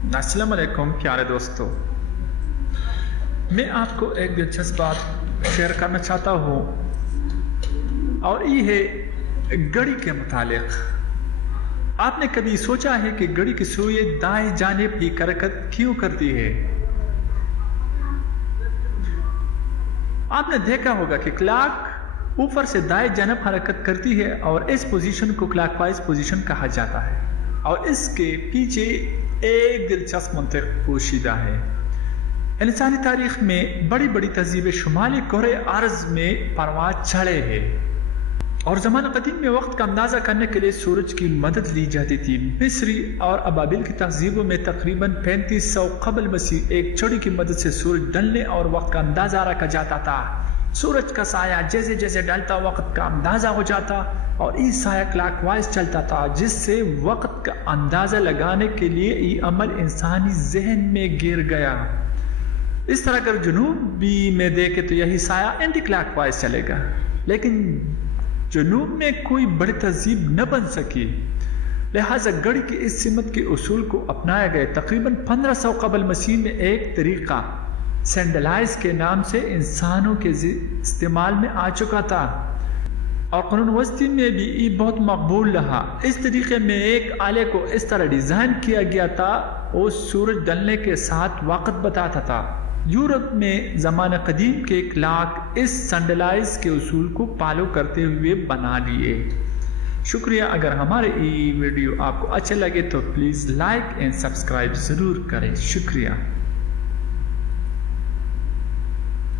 अस्सलाम वालेकुम प्यारे दोस्तों, मैं आपको एक दिलचस्प बात शेयर करना चाहता हूँ और ये है घड़ी के मुतालिक। आपने कभी सोचा है कि घड़ी की सुई दाएं जानिब की हरकत क्यों करती है? आपने देखा होगा कि क्लॉक ऊपर से दाएं जानिब हरकत करती है और इस पोजीशन को क्लॉकवाइज पोजीशन कहा जाता है और इसके पीछे एक दिलचस्प मंतिक पोशीदा है। इंसानी तारीख में बड़ी बड़ी तहजीबें शुमाली कोरे अर्ज में परवाज चढ़े हैं और ज़माना कदीम में वक्त का अंदाज़ा करने के लिए सूरज की मदद ली जाती थी। मिस्री और अबाबिल की तहजीबों में तकरीबन 3500 कबल मसीह एक छड़ी की मदद से सूरज ढलने और वक्त का अंदाज़ा रखा जाता था। सूरज का साया जैसे जैसे ढलता वक्त का अंदाज़ा हो जाता और ये साया क्लॉकवाइज चलता था, जिससे वक्त का अंदाज़ा लगाने के लिए ये अमल इंसानी जहन में गिर गया। इस तरह अगर जनूबी में देखे तो यही साया एंटी क्लॉकवाइज चलेगा, लेकिन जनूब में कोई बड़ी तहजीब न बन सकी, लिहाजा घड़ी की इस सिमत के उसूल को अपनाया गया। तकरीबन 1500 कबल मसीह में एक तरीका सैंडलाइज के नाम से इंसानों के इस्तेमाल में आ चुका था और क़ुरून वस्ती में भी ये बहुत मकबूल रहा। इस तरीके में एक आले को इस तरह डिज़ाइन किया गया था, वो सूरज ढलने के साथ वक्त बताता था। यूरोप में ज़माना कदीम के क्लॉक इस सैंडलाइज के उसूल को फॉलो करते हुए बना लिए। शुक्रिया। अगर हमारे ये वीडियो आपको अच्छे लगे तो प्लीज़ लाइक एंड सब्सक्राइब ज़रूर करें। शुक्रिया।